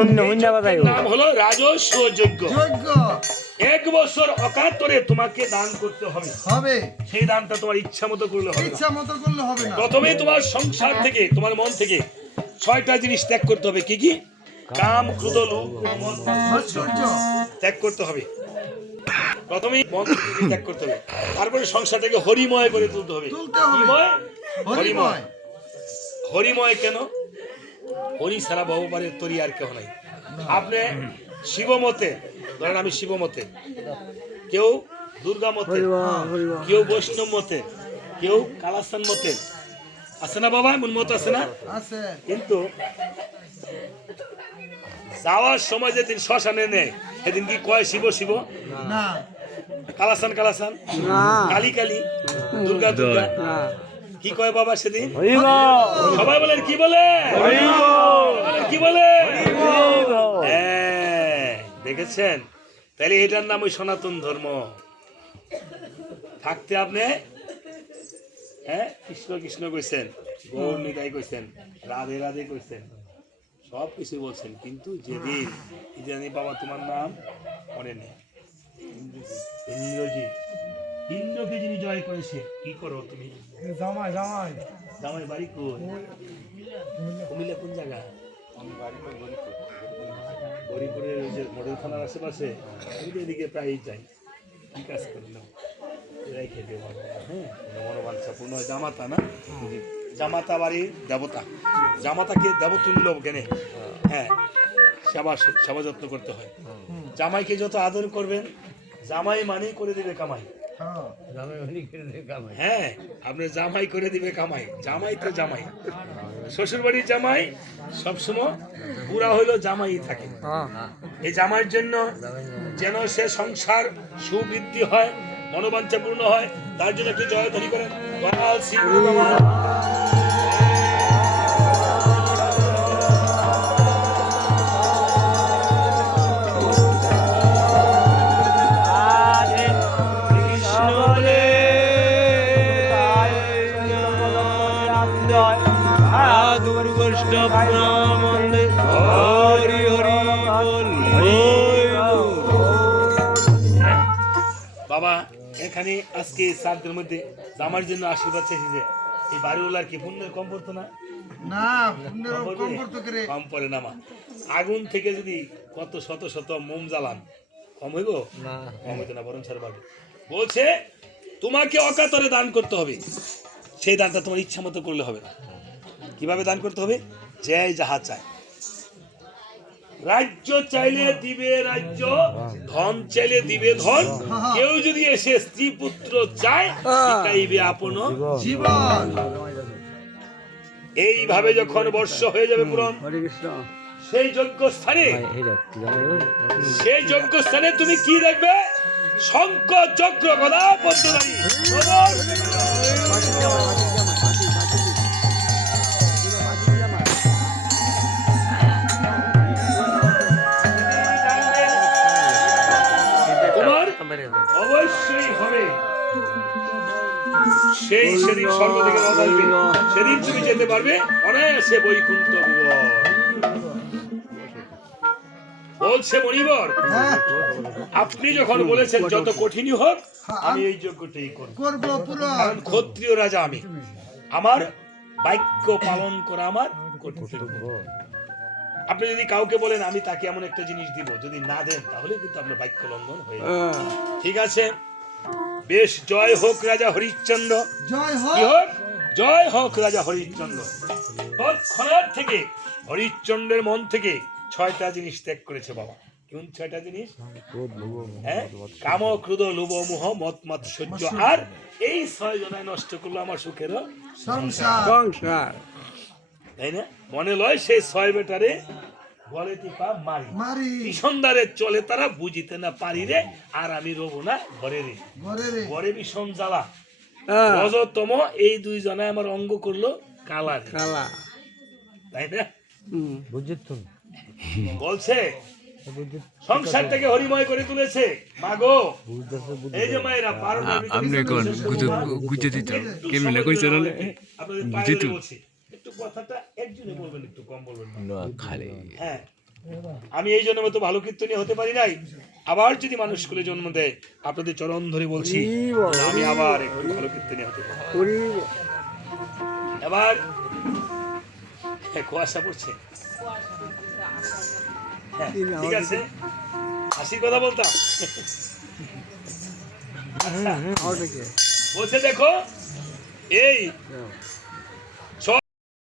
এই যজ্ঞের নাম হলো রাজস্ব যোগ্য। এক বছর অকাতরে তোমাকে দান করতে হবে। হবে। সেই দানটা তোমার ইচ্ছা মতো করলে হবে ইচ্ছা মতো করলে হবে না। প্রথমেই তোমার সংসার থেকে তোমার মন থেকে ছয়টা জিনিস ত্যাগ করতে হবে। কি কি? কাম লোভ ত্যাগ করতে হবে। প্রথমেই মন ত্যাগ করতে হবে। তারপরে সংসারটাকে হরিময় করে তুলতে হবে? হরিময়। হরিময় কেন? হরি সারা ভগবানের তরি আর কেউ নাই। আপনি শিবমতে ধরেন আমি শিবমতে কেউ দুর্গা মতে কেউ বৈষ্ণব মতে কেউ কালাস্তান মতে আছে না বাবা? এমন মত আছে না? কিন্তু যাওয়ার সময় যেদিন শ্মশানে নেয় সেদিন কি কয় শিব শিব? না। কালাসান কালাসান কালী কালী দুর্গা দুর্গা। কি কয় বাবা সেদিন? সবাই বলেন কি বলে? কি বলে? হ্যাঁ, দেখেছেন? তাহলে এটার নাম ওই সনাতন ধর্ম। থাকতে আপনি হ্যাঁ কৃষ্ণ কৃষ্ণ কইছেন গৌর নিতাই কইছেন রাধে রাধে কইছেন সব কিছু বলছেন। কিন্তু যেদিন জানি বাবা তোমার নাম মনে নেই। ইন্দ্রজি ইন্দ্রকে যিনি জয় করেছে কি করো তুমি? জামাই জামাই। জামাই বাড়ি কই? কুমিল্লা কোন জায়গা? হরিপুরের ওই যে মডেল থানার আশেপাশে। আমি তো এদিকে প্রায়ই যাই। কি কাজ করলাম এরাই খেতে হ্যাঁ? মনোবাঞ্ছা পূর্ণ জামাতা না? জামাতা বাড়ির দেবতা। জামাতাকে দেবতুল্য জ্ঞানে হ্যাঁ সেবা সেবা যত্ন করতে হয়। জামাইকে যত আদর করবেন জামাই মানেই করে দেবে কামাই। হ্যাঁ আপনি জামাই করে দিবে কামাই। জামাই তো জামাই। শ্বশুর বাড়ির জামাই সবসময় পুরা হইল জামাই থাকে। এই জামাইয়ের জন্য যেন সে সংসার সুবৃদ্ধি হয় মনোবাঞ্ছা পূর্ণ হয়, তার জন্য একটু জয়ধ্বনি করেন। দয়াল শ্রী গুরু বাবা। বাবা এখানে আজকে সাতদের মধ্যে জামার জন্য আশীর্বাদ চাইছি যে এই বাড়িওয়ালার কি পুণ্যের কম পড়তো না? কম পড়ে মা। আগুন থেকে যদি কত শত শত মোম জ্বালান কম হইব? কম হইতো না বরং ছাড় বাড়বে বলছে তোমাকে অকাতরে দান করতে হবে। সেই দানটা তোমার ইচ্ছা মতো করলে হবে না। কীভাবে দান করতে হবে? যে যাহা চায়। রাজ্য চাইলে দিবে রাজ্য ধন চাইলে দিবে ধন। কেউ যদি এসে স্ত্রী পুত্র চায় শিখাইবে আপন জীবন। এইভাবে যখন বর্ষ হয়ে যাবে পুরন সেই যোগ্য স্থানে সেই যোগ্য স্থানে তুমি কি দেখবে? শঙ্খ চক্র গদা পদ্মধারী অবশ্যই হবে। সেই সেদিন স্বর্গ থেকে আসবে। সেদিন তুমি যেতে পারবে অনায়াসে বৈকুণ্ঠ ভুবন। বলছে মণিবর হ্যাঁ। আপনি যখন বলেছেন যত কঠিনই হোক আমি এই যোগ্যটাই করব। কারণ ক্ষত্রিয় রাজা আমি। আমার বাক্য পালন করা আমার কর্তব্য আপনি যদি কাউকে বলেন আমি তাকে এমন একটা জিনিস দিব যদি না দেন তাহলে কিন্তু আপনার বাক্য লঙ্ঘন হয়ে ঠিক আছে? বেশ জয় হোক রাজা হরিশ্চন্দ্র। জয় হোক। জয় হোক রাজা হরিশ্চন্দ্র। তৎক্ষণাৎ থেকে হরিশ্চন্দ্রের মন থেকে ছয়টা জিনিস ত্যাগ করেছে বাবা। কোন ছয়টা জিনিস? হ্যাঁ? কাম ক্রোধ লোভ মোহ মত মাৎসর্য আর এই ছয় জনায় নষ্ট করল আমার সুখের সংসার। তাই না? মনে লয় সেই ছয় বেটারে বলে টিপা মারি। মারি। ভীষণদারে চলে তারা বুঝিতে না পারি রে আর আমি রবো না ঘরে রে। ঘরে রে। ঘরে ভীষণ জ্বালা। রজতম এই দুই জনায় আমার অঙ্গ করল কালা রে। তাই না? বুঝিত বলছে সংসারটাকে হরিময় করে তুলেছে। মাগো এই যে মায়েরা পারো আপনি কোন। গুজে দিত কেমনে। আপনাদের পায়ে বলছি। কথাটা একজনে বলবেন একটু কম বলবেন না। হ্যাঁ। আমি এই জন্য তো ভালো কীর্তনী হতে পারি নাই। আবার যদি মানুষ স্কুলে জন্ম দেয় আপনাদের চরণ ধরে বলছি আমি আবার একটু ভালো কীর্তনী হতে পারি। এবার হ্যাঁ, কুয়াশা পড়ছে। হ্যাঁ, ঠিক আছে। হাসির কথা বলতাম। বলছে দেখো এই